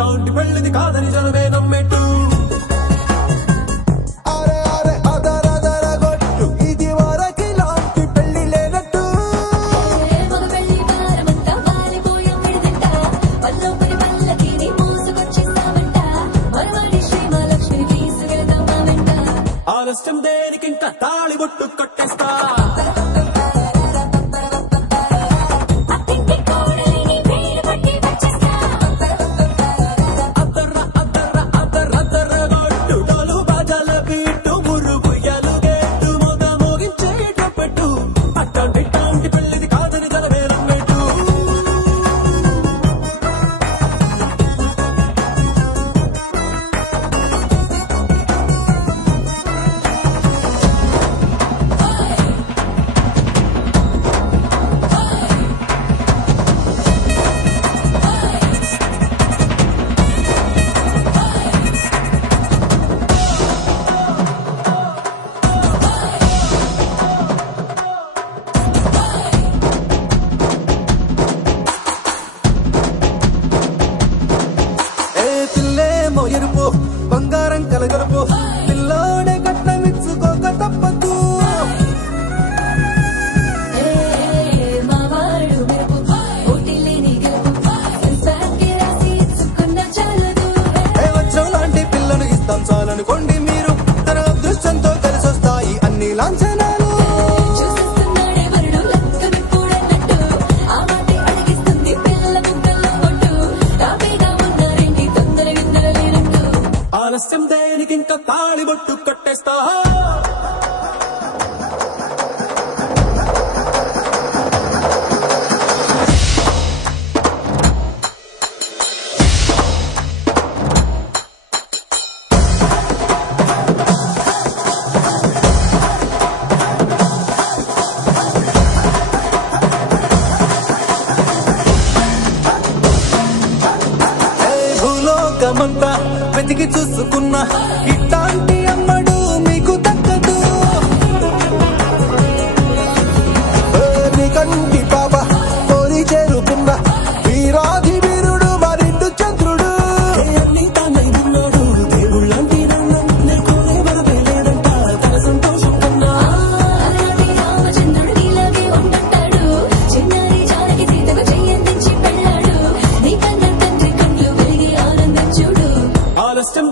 అట్టాంటి పెళ్లిది కాదని జనమే నమ్మేట్టు ఆలస్యం దేనికి ఇంకా తాళి బొట్టు కట్టేస్తా ఎరుపు బంగారం కలగలుపు పిల్లోడే కట్టమిచ్చుకోక తప్పదు వజ్రం లాంటి పిల్లను ఇస్తాం చాలనుకోండి మీరు తన అదృష్టంతో కలిసొస్తాయి అన్ని లాంఛనాలు ఆలస్యం దేనికి ఇంకా తాళి బొట్టు కట్టేస్తా భూలోకమంతా వెతికి చూసుకున్నా ఇట్లాంటి అమ్మడు మీకు దక్కదు కంటి పాప కోరి చేరుకున్న వీరాధి వీరుడు మరిండు చంద్రుడు తానైదున్నాడు దేవుళ్ళంటి లేదంట తన సంతోషం కన్నా రామచంద్రుడు నీలాగే ఉంటుంటాడు చిన్నారి జానకి సీతకు చెయ్యందించి పెళ్ళాడు నీ కన్న తండ్రి కళ్ళు వెలిగి ఆనందం చూడు ఆలస్యం